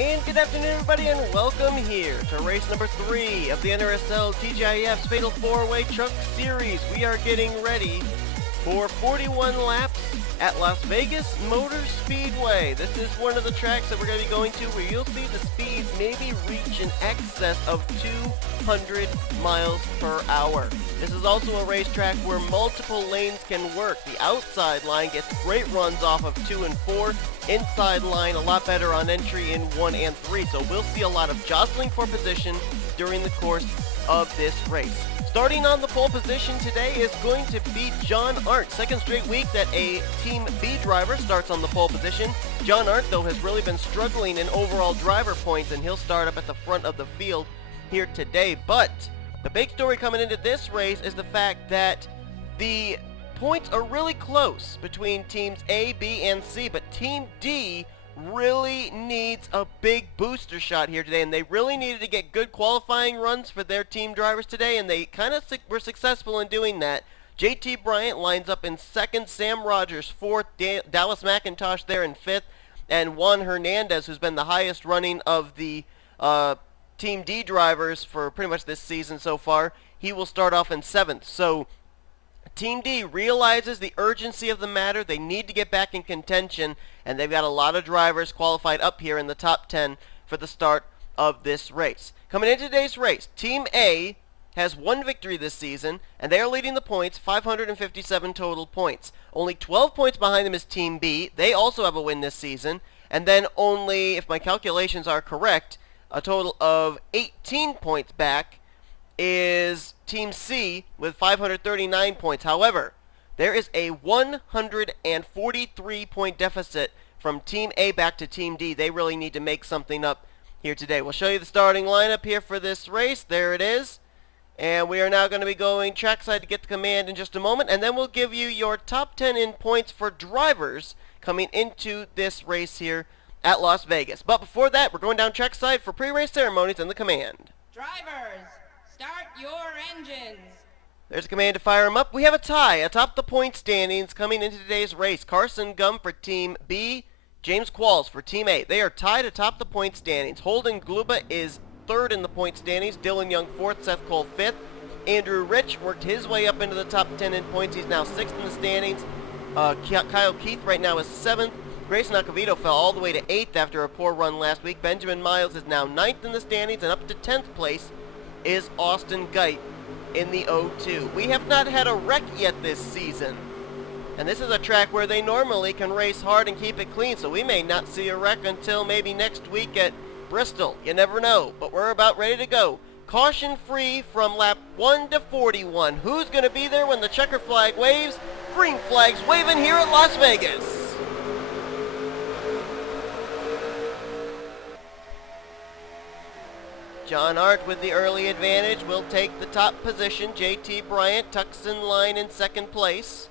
And good afternoon, everybody, and welcome here to race number 3 of the NRSL TGIF's Fatal 4-Way Truck Series. We are getting ready for 41 laps at Las Vegas Motor Speedway. This is one of the tracks that we're going to be going to where you'll see the speeds maybe reach in excess of 200 miles per hour. This is also a racetrack where multiple lanes can work. The outside line gets great runs off of 2 and 4. Inside line a lot better on entry in 1 and 3. So we'll see a lot of jostling for position during the course of this race. Starting on the pole position today is going to be John Arndt. Second straight week that a Team B driver starts on the pole position. John Arndt, though, has really been struggling in overall driver points, and he'll start up at the front of the field here today. But the big story coming into this race is the fact that the points are really close between teams A, B, and C, but Team D really needs a big booster shot here today, and they really needed to get good qualifying runs for their team drivers today, and they kind of were successful in doing that. J.T. Bryant lines up in 2nd, Sam Rogers 4th, Dallas McIntosh there in 5th, and Juan Hernandez, who's been the highest running of the Team D drivers for pretty much this season so far, he will start off in 7th. So Team D realizes the urgency of the matter. They need to get back in contention, and they've got a lot of drivers qualified up here in the top 10 for the start of this race. Coming into today's race, Team A has 1 victory this season, and they are leading the points, 557 total points. Only 12 points behind them is Team B. They also have a win this season, and then only, if my calculations are correct, a total of 18 points back is Team C with 539 points. However, there is a 143-point deficit from Team A back to Team D. They really need to make something up here today. We'll show you the starting lineup here for this race. There it is. And we are now going to be going trackside to get the command in just a moment, and then we'll give you your top 10 in points for drivers coming into this race here at Las Vegas. But before that, we're going down trackside for pre-race ceremonies and the command. Drivers, start your engines. There's a command to fire them up. We have a tie atop the point standings coming into today's race. Carson Gum for Team B, James Qualls for Team A. They are tied atop the point standings. Holden Gluba is 3rd in the point standings. Dylan Young 4th, Seth Cole 5th. Andrew Rich worked his way up into the top 10 in points. He's now 6th in the standings. Kyle Keith right now is 7th. Grayson Acavito fell all the way to 8th after a poor run last week. Benjamin Miles is now 9th in the standings, and up to 10th place is Austin Geit in the O2. We have not had a wreck yet this season, and this is a track where they normally can race hard and keep it clean, so we may not see a wreck until maybe next week at Bristol. You never know, but we're about ready to go. Caution free from lap 1 to 41. Who's going to be there when the checker flag waves? Green flag's waving here at Las Vegas. John Arndt with the early advantage will take the top position. J.T. Bryant tucks in line in 2nd place.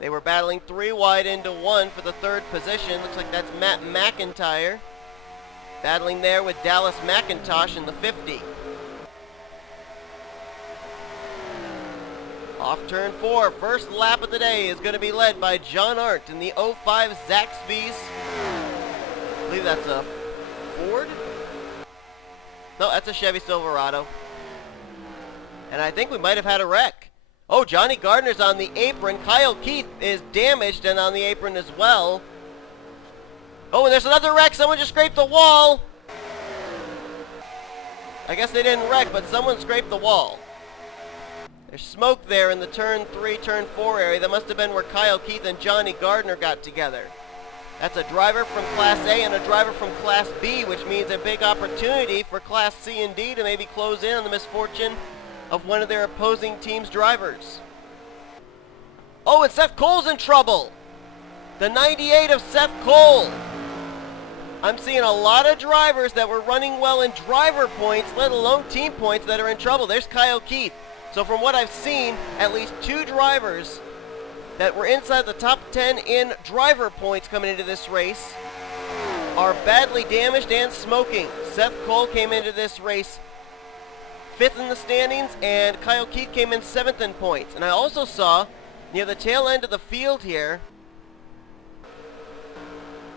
They were battling 3 wide into 1 for the 3rd position. Looks like that's Matt McIntyre battling there with Dallas McIntosh in the 50. Off turn 4, first lap of the day is going to be led by John Arndt in the 05 Zaxby's. I believe that's a Ford? No, that's a Chevy Silverado. And I think we might have had a wreck. Oh, Johnny Gardner's on the apron. Kyle Keith is damaged and on the apron as well. Oh, and there's another wreck. Someone just scraped the wall. I guess they didn't wreck, but someone scraped the wall. There's smoke there in the turn 3, turn 4 area. That must have been where Kyle Keith and Johnny Gardner got together. That's a driver from Class A and a driver from Class B, which means a big opportunity for Class C and D to maybe close in on the misfortune of one of their opposing team's drivers. Oh, and Seth Cole's in trouble. The 98 of Seth Cole. I'm seeing a lot of drivers that were running well in driver points, let alone team points, that are in trouble. There's Kyle Keith. So from what I've seen, at least 2 drivers that were inside the top 10 in driver points coming into this race are badly damaged and smoking. Seth Cole came into this race 5th in the standings, and Kyle Keith came in 7th in points. And I also saw near the tail end of the field here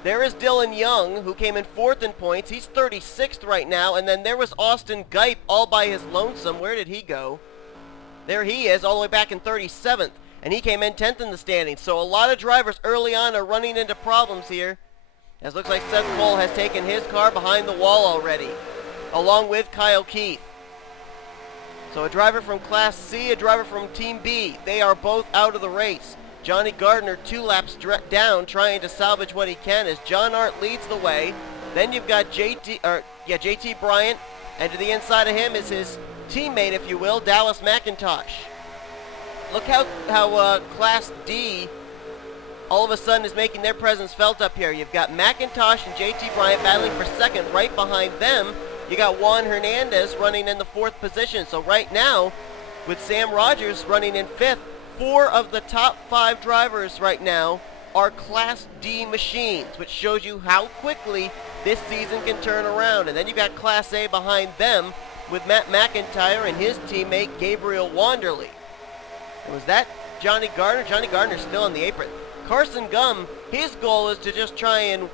There is Dylan Young, who came in 4th in points. He's 36th right now. And then there was Austin Gipe all by his lonesome. Where did he go? There he is, all the way back in 37th. And he came in 10th in the standings. So a lot of drivers early on are running into problems here. As looks like Seth Cole has taken his car behind the wall already, along with Kyle Keith. So a driver from Class C, a driver from Team B. They are both out of the race. Johnny Gardner 2 laps down, trying to salvage what he can as John Arndt leads the way. Then you've got JT Bryant, and to the inside of him is his teammate, if you will, Dallas McIntosh. Look how Class D all of a sudden is making their presence felt up here. You've got McIntosh and JT Bryant battling for second. Right behind them, you got Juan Hernandez running in the 4th position. So right now, with Sam Rogers running in 5th, 4 of the top 5 drivers right now are Class D machines, which shows you how quickly this season can turn around. And then you've got Class A behind them with Matt McIntyre and his teammate Gabriel Wanderley. And was that Johnny Gardner? Johnny Gardner's still on the apron. Carson Gum, his goal is to just try and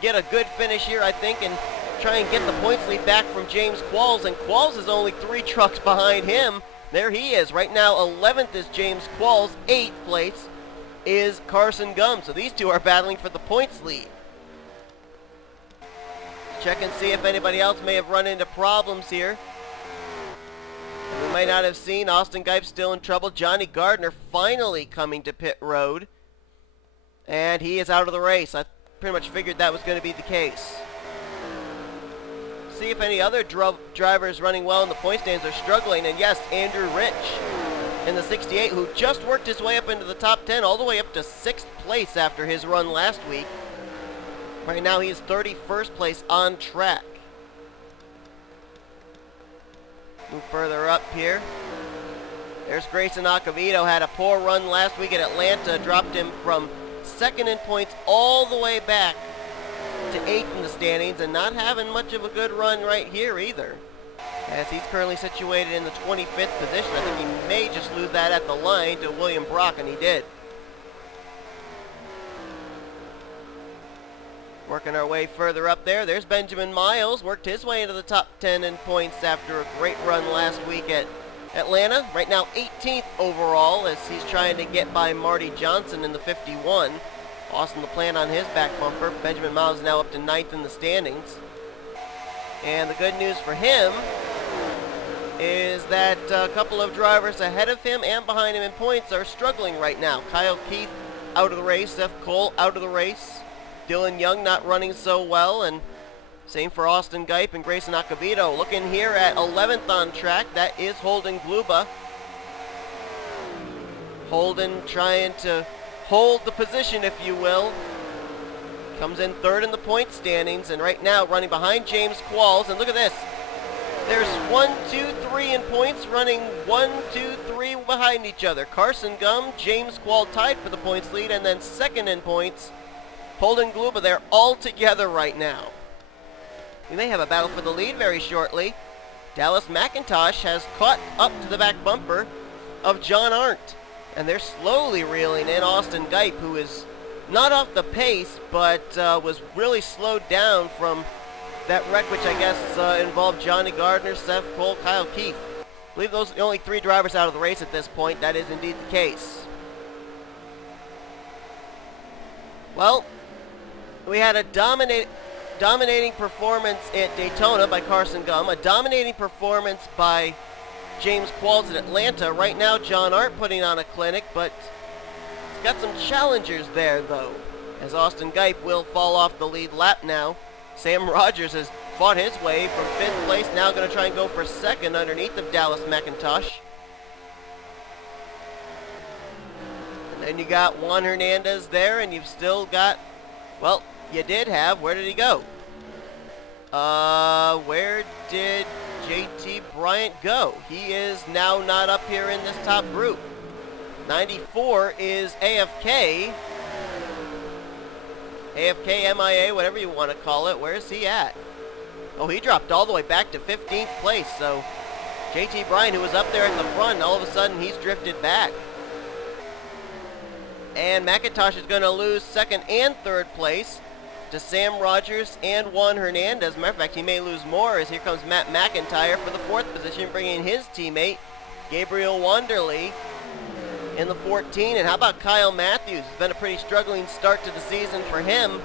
get a good finish here, I think, and try and get the points lead back from James Qualls. And Qualls is only 3 trucks behind him. There he is. Right now, 11th is James Qualls. 8th place is Carson Gum. So these two are battling for the points lead. Check and see if anybody else may have run into problems here. We might not have seen. Austin Gipe still in trouble. Johnny Gardner finally coming to pit road. And he is out of the race. I pretty much figured that was going to be the case. See if any other drivers running well in the point stands are struggling. And yes, Andrew Rich in the 68, who just worked his way up into the top 10, all the way up to 6th place after his run last week. Right now he is 31st place on track. Move further up here. There's Grayson Acevedo. Had a poor run last week at Atlanta. Dropped him from 2nd in points all the way back to 8th in the standings, and not having much of a good run right here either, as he's currently situated in the 25th position. I think he may just lose that at the line to William Brock, and he did. Working our way further up there, there's Benjamin Miles. Worked his way into the top 10 in points after a great run last week at Atlanta. Right now 18th overall, as he's trying to get by Marty Johnson in the 51. Austin LaPlante on his back bumper. Benjamin Miles is now up to 9th in the standings. And the good news for him is that a couple of drivers ahead of him and behind him in points are struggling right now. Kyle Keith out of the race. Seth Cole out of the race. Dylan Young not running so well, and same for Austin Gipe and Grayson Acevedo. Looking here at 11th on track, that is Holden Gluba. Holden trying to hold the position, if you will. Comes in 3rd in the point standings, and right now running behind James Qualls. And look at this. There's 1, 2, 3 in points, running 1, 2, 3 behind each other. Carson Gum, James Quall tied for the points lead, and then 2nd in points, Holden Gluba. They're all together right now. We may have a battle for the lead very shortly. Dallas McIntosh has caught up to the back bumper of John Arndt, and they're slowly reeling in Austin Gipe, who is not off the pace, but was really slowed down from that wreck, which I guess involved Johnny Gardner, Seth Cole, Kyle Keith. I believe those are the only 3 drivers out of the race at this point. That is indeed the case. Well, we had a dominating performance at Daytona by Carson Gum, a dominating performance by James Qualls at Atlanta. Right now, John Arndt putting on a clinic, but he's got some challengers there, though, as Austin Gipe will fall off the lead lap now. Sam Rogers has fought his way from 5th place, now going to try and go for 2nd underneath of Dallas McIntosh. And then you got Juan Hernandez there, and you've still got, well, you did have, where did he go? Where did JT Bryant go? He is now not up here in this top group. 94 is AFK. AFK, MIA, whatever you want to call it. Where is he at? Oh, he dropped all the way back to 15th place. So JT Bryant, who was up there in the front, all of a sudden he's drifted back. And McIntosh is going to lose 2nd and 3rd place. to Sam Rogers and Juan Hernandez. Matter of fact, he may lose more as here comes Matt McIntyre for the 4th position, bringing his teammate Gabriel Wanderley in the 14. And how about Kyle Matthews? It's been a pretty struggling start to the season for him,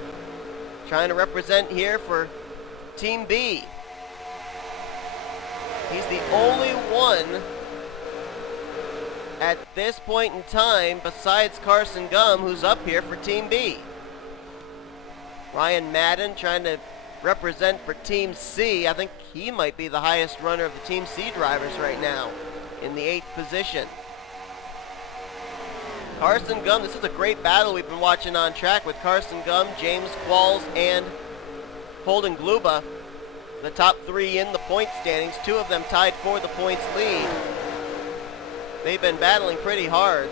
trying to represent here for Team B. He's the only one at this point in time besides Carson Gum who's up here for Team B. Ryan Madden trying to represent for Team C. I think he might be the highest runner of the Team C drivers right now in the 8th position. Carson Gum, this is a great battle we've been watching on track with Carson Gum, James Qualls, and Holden Gluba, the top 3 in the point standings, 2 of them tied for the points lead. They've been battling pretty hard.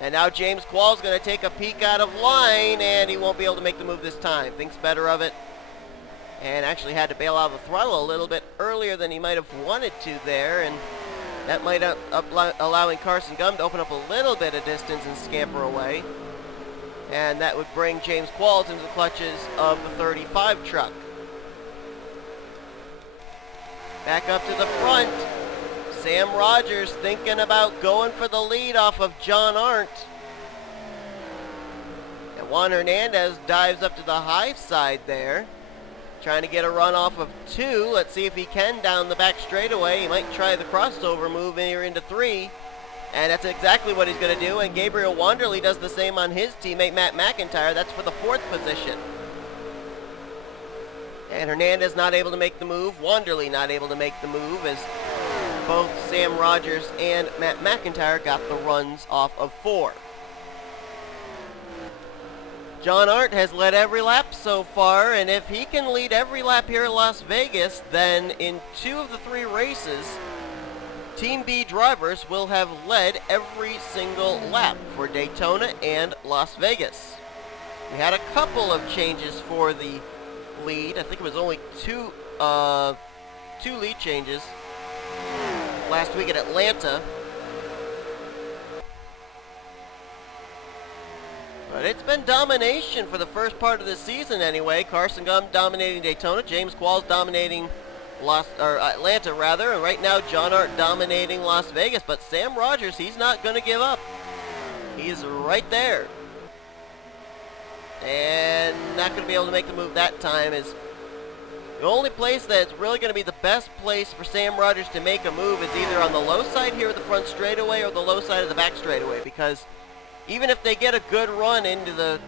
And now James Qualls going to take a peek out of line, and he won't be able to make the move this time. Thinks better of it, and actually had to bail out of the throttle a little bit earlier than he might have wanted to there, and that might allowing Carson Gum to open up a little bit of distance and scamper away. And that would bring James Qualls into the clutches of the 35 truck. Back up to the front. Sam Rogers thinking about going for the lead off of John Arndt. And Juan Hernandez dives up to the high side there, trying to get a run off of 2. Let's see if he can down the back straightaway. He might try the crossover move here into 3. And that's exactly what he's going to do. And Gabriel Wanderley does the same on his teammate Matt McIntyre. That's for the 4th position. And Hernandez not able to make the move. Wanderley not able to make the move as both Sam Rogers and Matt McIntyre got the runs off of 4. John Arndt has led every lap so far, and if he can lead every lap here at Las Vegas, then in 2 of the 3 races, Team B drivers will have led every single lap for Daytona and Las Vegas. We had a couple of changes for the lead. I think it was only two lead changes last week at Atlanta. But it's been domination for the first part of the season anyway. Carson Gum dominating Daytona, James Qualls dominating Atlanta rather, and right now John Arndt dominating Las Vegas. But Sam Rogers, he's not going to give up. He's right there. And not going to be able to make the move that time. Is the only place that's really going to be the best place for Sam Rogers to make a move is either on the low side here of the front straightaway or the low side of the back straightaway, because even if they get a good run into the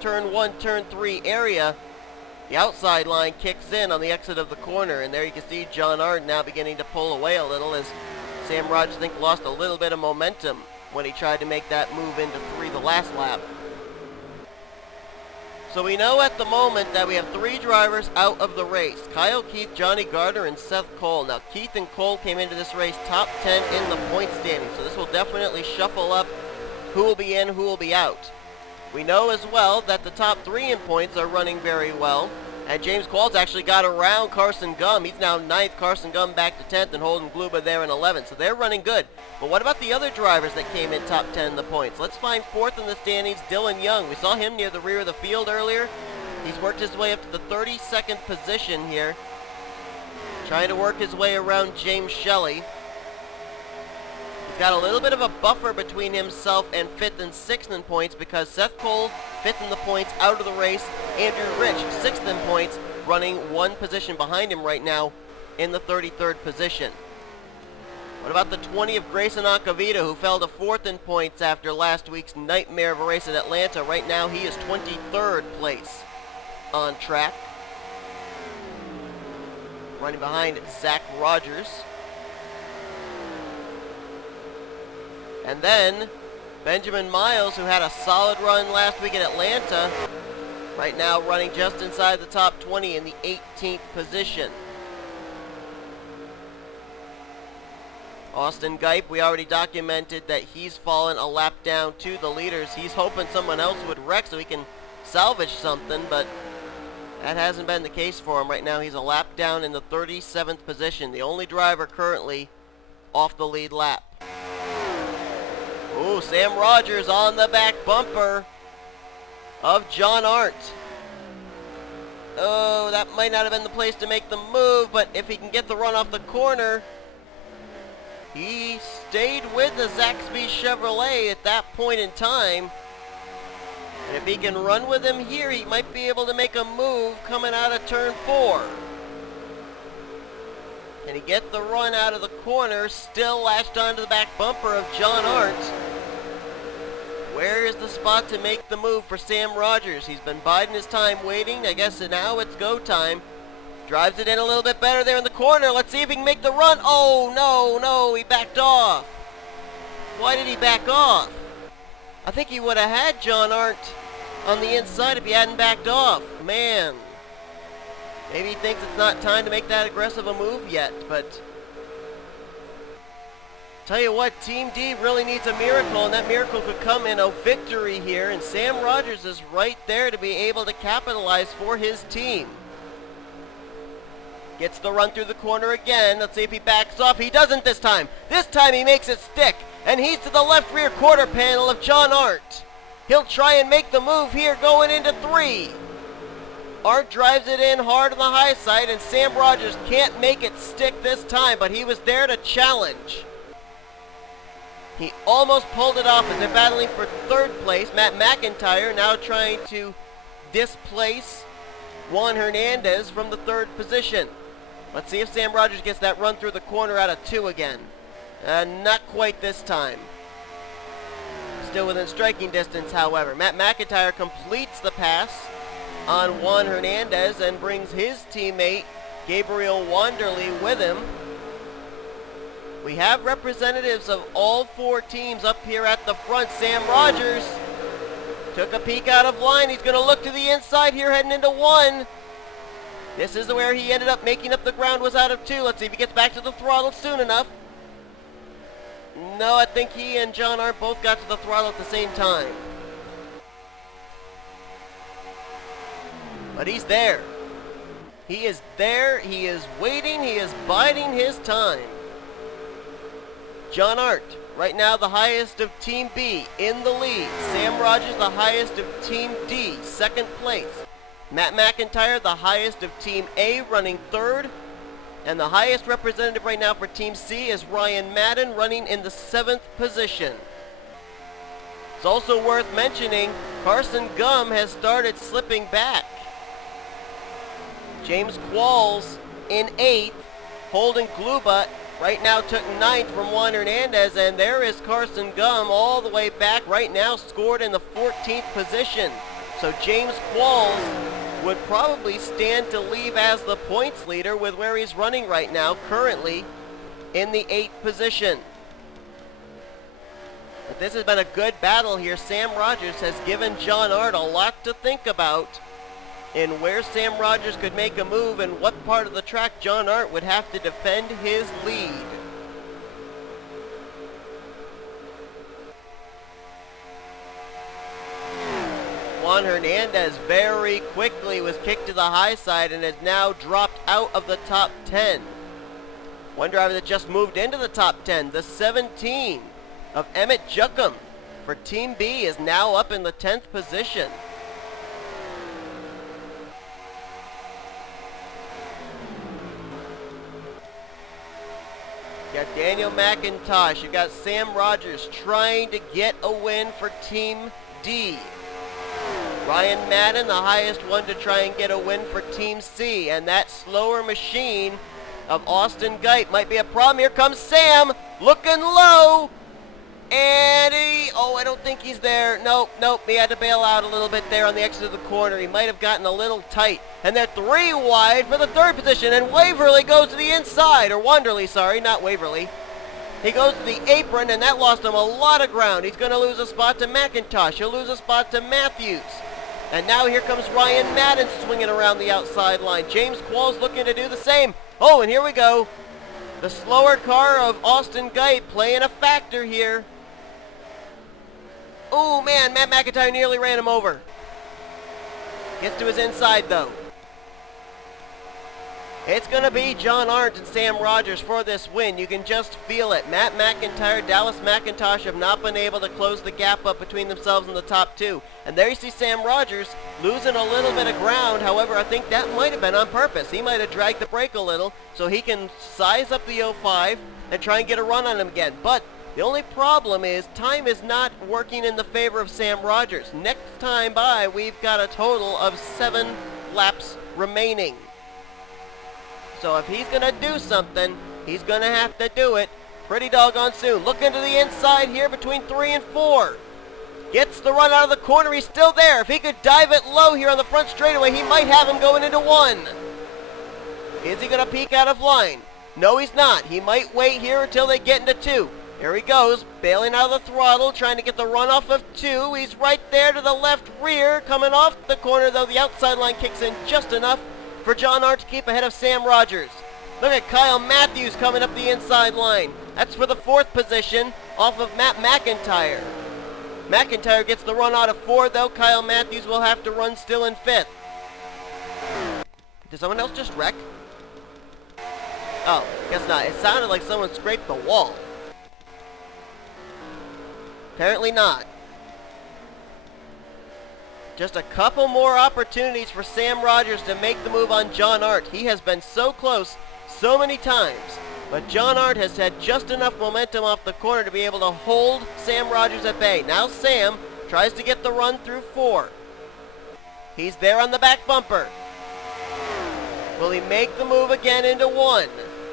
turn 1, turn 3 area, the outside line kicks in on the exit of the corner, and there you can see John Arndt now beginning to pull away a little as Sam Rogers, I think, lost a little bit of momentum when he tried to make that move into 3 the last lap. So we know at the moment that we have 3 drivers out of the race: Kyle Keith, Johnny Gardner, and Seth Cole. Now Keith and Cole came into this race top 10 in the point standing, so this will definitely shuffle up who will be in, who will be out. We know as well that the top 3 in points are running very well, and James Qualls actually got around Carson Gum. He's now 9th, Carson Gum back to 10th, and Holden Gluba there in 11th, so they're running good. But what about the other drivers that came in top 10 in the points? Let's find 4th in the standings, Dylan Young. We saw him near the rear of the field earlier. He's worked his way up to the 32nd position here, trying to work his way around James Shelley. He's got a little bit of a buffer between himself and 5th and 6th in points because Seth Cole, 5th in the points, out of the race. Andrew Rich, 6th in points, running 1 position behind him right now in the 33rd position. What about the 20 of Grayson Acavita, who fell to 4th in points after last week's nightmare of a race at Atlanta? Right now he is 23rd place on track, running behind Zach Rogers. And then Benjamin Miles, who had a solid run last week at Atlanta, right now running just inside the top 20 in the 18th position. Austin Geip, we already documented that he's fallen a lap down to the leaders. He's hoping someone else would wreck so he can salvage something, but that hasn't been the case for him. Right now he's a lap down in the 37th position, the only driver currently off the lead lap. Ooh, Sam Rogers on the back bumper of John Arndt. Oh, that might not have been the place to make the move, but if he can get the run off the corner. He stayed with the Zaxby Chevrolet at that point in time. And if he can run with him here, he might be able to make a move coming out of turn 4. Can he get the run out of the corner, still latched onto the back bumper of John Arndt? Where is the spot to make the move for Sam Rogers? He's been biding his time waiting. I guess now it's go time. Drives it in a little bit better there in the corner. Let's see if he can make the run. Oh, no, he backed off. Why did he back off? I think he would have had John Arndt on the inside if he hadn't backed off. Man. Maybe he thinks it's not time to make that aggressive a move yet, but tell you what, Team D really needs a miracle, and that miracle could come in a victory here, and Sam Rogers is right there to be able to capitalize for his team. Gets the run through the corner again. Let's see if he backs off. He doesn't this time. This time he makes it stick, and he's to the left rear quarter panel of John Arndt. He'll try and make the move here going into 3. Arndt drives it in hard on the high side, and Sam Rogers can't make it stick this time, but he was there to challenge. He almost pulled it off as they're battling for 3rd place. Matt McIntyre now trying to displace Juan Hernandez from the 3rd position. Let's see if Sam Rogers gets that run through the corner out of 2 again. Not quite this time. Still within striking distance, however. Matt McIntyre completes the pass on Juan Hernandez and brings his teammate Gabriel Wanderley with him. We have representatives of all 4 teams up here at the front. Sam Rogers took a peek out of line. He's going to look to the inside here heading into 1. This is where he ended up making up the ground, was out of 2. Let's see if he gets back to the throttle soon enough. No, I think he and John Arndt both got to the throttle at the same time. But he's there. He is there. He is waiting. He is biding his time. John Arndt, right now the highest of Team B in the lead. Sam Rogers, the highest of Team D, 2nd place. Matt McIntyre, the highest of Team A, running 3rd. And the highest representative right now for Team C is Ryan Madden, running in the 7th position. It's also worth mentioning, Carson Gum has started slipping back. James Qualls in 8th. Holden Gluba right now took 9th from Juan Hernandez, and there is Carson Gum all the way back right now, scored in the 14th position. So James Qualls would probably stand to leave as the points leader with where he's running right now, currently in the 8th position. But this has been a good battle here. Sam Rogers has given John Arndt a lot to think about in where Sam Rogers could make a move and what part of the track John Arndt would have to defend his lead. Juan Hernandez very quickly was kicked to the high side and has now dropped out of the top 10. One driver that just moved into the top 10, the 17 of Emmett Juckham for Team B, is now up in the 10th position. You got Daniel McIntosh, you got Sam Rogers trying to get a win for Team D. Ryan Madden, the highest one to try and get a win for Team C. And that slower machine of Austin Geit might be a problem. Here comes Sam, looking low. And I don't think he's there. Nope, he had to bail out a little bit there on the exit of the corner. He might have gotten a little tight. And they're 3 wide for the 3rd position. And Waverly goes to the inside, or Wanderley, sorry, not Waverly. He goes to the apron, and that lost him a lot of ground. He's going to lose a spot to McIntosh. He'll lose a spot to Matthews. And now here comes Ryan Madden swinging around the outside line. James Qualls looking to do the same. Oh, and here we go. The slower car of Austin Geit playing a factor here. Oh, man, Matt McIntyre nearly ran him over. Gets to his inside, though. It's going to be John Arndt and Sam Rogers for this win. You can just feel it. Matt McIntyre, Dallas McIntosh have not been able to close the gap up between themselves and the top two. And there you see Sam Rogers losing a little bit of ground. However, I think that might have been on purpose. He might have dragged the brake a little so he can size up the 05 and try and get a run on him again. But the only problem is time is not working in the favor of Sam Rogers. Next time by, we've got a total of 7 laps remaining. So if he's going to do something, he's going to have to do it pretty doggone soon. Look into the inside here between 3 and 4. Gets the run out of the corner. He's still there. If he could dive it low here on the front straightaway, he might have him going into 1. Is he going to peek out of line? No, he's not. He might wait here until they get into 2. Here he goes, bailing out of the throttle, trying to get the run off of 2. He's right there to the left rear, coming off the corner, though the outside line kicks in just enough for John Arndt to keep ahead of Sam Rogers. Look at Kyle Matthews coming up the inside line. That's for the 4th position off of Matt McIntyre. McIntyre gets the run out of 4, though. Kyle Matthews will have to run still in 5th. Did someone else just wreck? Oh, guess not. It sounded like someone scraped the wall. Apparently not. Just a couple more opportunities for Sam Rogers to make the move on John Arndt. He has been so close so many times, but John Arndt has had just enough momentum off the corner to be able to hold Sam Rogers at bay. Now Sam tries to get the run through 4. He's there on the back bumper. Will he make the move again into 1?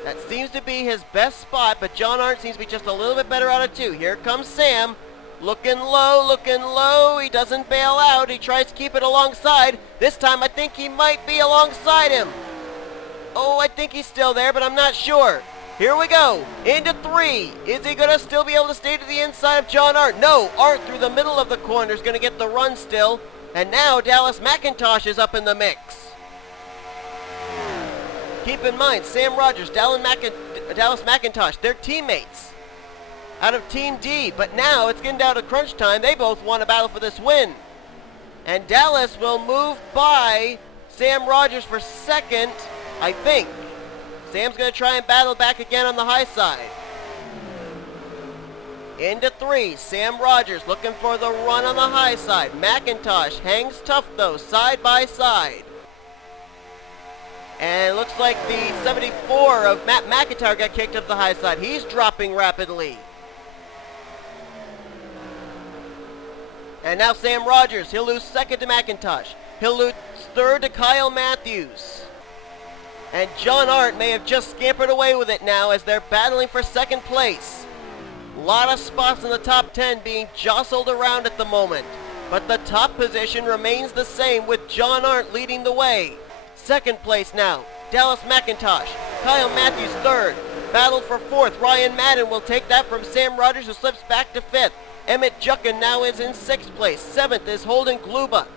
That seems to be his best spot, but John Arndt seems to be just a little bit better out of 2. Here comes Sam. Looking low, he doesn't bail out, he tries to keep it alongside. This time I think he might be alongside him. Oh, I think he's still there, but I'm not sure. Here we go, into 3. Is he gonna still be able to stay to the inside of John Arndt? No, Arndt through the middle of the corner is gonna get the run still. And now Dallas McIntosh is up in the mix. Keep in mind, Sam Rogers, Dallas McIntosh, they're teammates out of Team D, but now it's getting down to crunch time. They both want a battle for this win. And Dallas will move by Sam Rogers for 2nd, I think. Sam's going to try and battle back again on the high side. Into 3, Sam Rogers looking for the run on the high side. McIntosh hangs tough though, side by side. And it looks like the 74 of Matt McIntyre got kicked up the high side. He's dropping rapidly. And now Sam Rogers, he'll lose 2nd to McIntosh. He'll lose 3rd to Kyle Matthews. And John Arndt may have just scampered away with it now as they're battling for 2nd place. A lot of spots in the top 10 being jostled around at the moment. But the top position remains the same with John Arndt leading the way. 2nd place now, Dallas McIntosh. Kyle Matthews 3rd. Battle for 4th. Ryan Madden will take that from Sam Rogers, who slips back to 5th. Emmett Juckin now is in 6th place. 7th is Holden Gluba.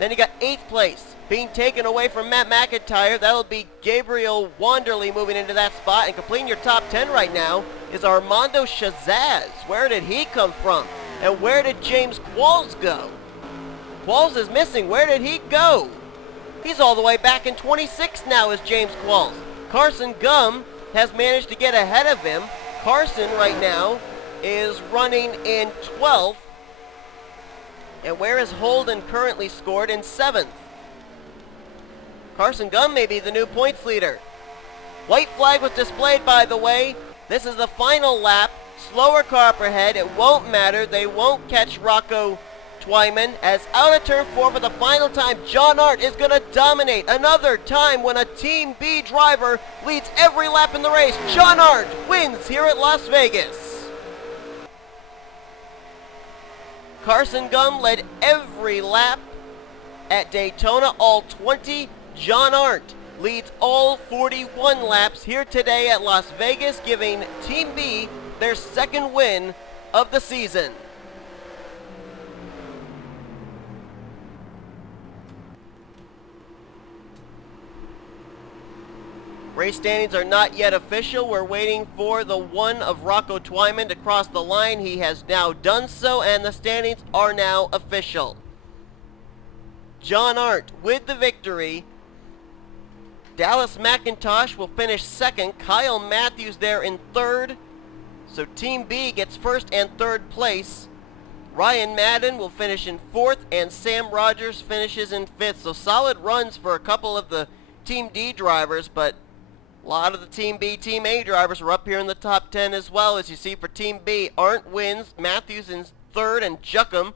Then you got 8th place being taken away from Matt McIntyre. That'll be Gabriel Wanderley moving into that spot. And completing your top 10 right now is Armando Shazaz. Where did he come from? And where did James Qualls go? Qualls is missing. Where did he go? He's all the way back in 26th now is James Qualls. Carson Gum has managed to get ahead of him. Carson right now is running in 12th. And where is Holden currently scored? In 7th. Carson Gum may be the new points leader. White flag was displayed, by the way. This is the final lap. Slower car up ahead. It won't matter. They won't catch Rocco Twyman. As out of turn 4 for the final time, John Arndt is going to dominate. Another time when a Team B driver leads every lap in the race. John Arndt wins here at Las Vegas. Carson Gum led every lap at Daytona, all 20. John Arndt leads all 41 laps here today at Las Vegas, giving Team B their 2nd win of the season. Race standings are not yet official. We're waiting for the one of Rocco Twyman to cross the line. He has now done so, and the standings are now official. John Arndt with the victory Dallas McIntosh will finish second. Kyle Matthews there in third. So Team B gets first and third place. Ryan Madden will finish in fourth, and Sam Rogers finishes in fifth. So solid runs for a couple of the Team D drivers, but a lot of the Team B, Team A drivers are up here in the top 10 as well. As you see for Team B, Arndt wins, Matthews in third, and Juckham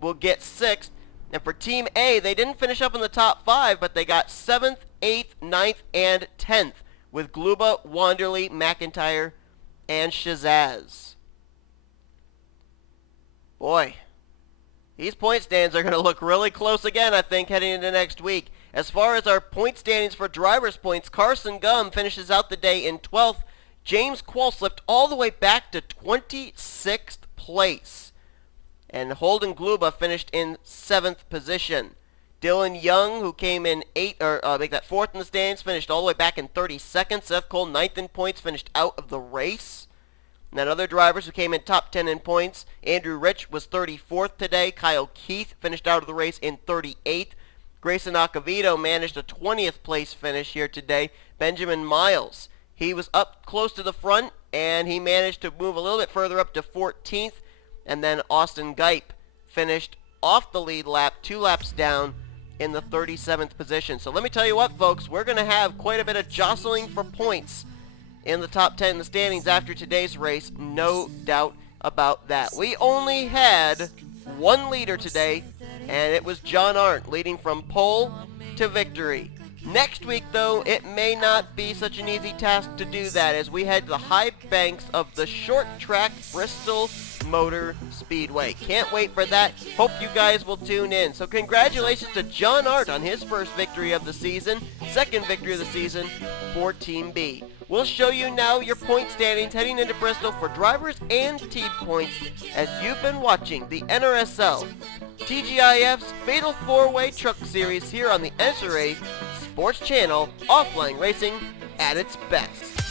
will get sixth. And for Team A, they didn't finish up in the top 5, but they got 7th, 8th, 9th, and 10th with Gluba, Wanderley, McIntyre, and Shazaz. Boy, these point standings are going to look really close again, I think, heading into next week. As far as our point standings for driver's points, Carson Gum finishes out the day in 12th. James Quall slipped all the way back to 26th place. And Holden Gluba finished in 7th position. Dylan Young, who came in 4th in the standings, finished all the way back in 32nd. Seth Cole, 9th in points, finished out of the race. And then other drivers who came in top 10 in points, Andrew Rich was 34th today. Kyle Keith finished out of the race in 38th. Grayson Acavito managed a 20th place finish here today. Benjamin Miles, he was up close to the front, and he managed to move a little bit further up to 14th. And then Austin Gipe finished off the lead lap, 2 laps down in the 37th position. So let me tell you what, folks, we're going to have quite a bit of jostling for points in the top 10 in the standings after today's race, no doubt about that. We only had one leader today, and it was John Arndt, leading from pole to victory. Next week, though, it may not be such an easy task to do that as we head to the high banks of the short track Bristol Motor Speedway. Can't wait for that. Hope you guys will tune in. So congratulations to John Arndt on his first victory of the season, second victory of the season for Team B. We'll show you now your point standings heading into Bristol for drivers and team points as you've been watching the NRSL TGIF's Fatal 4-Way Truck Series here on the NSRA Sports Channel, offline racing at its best.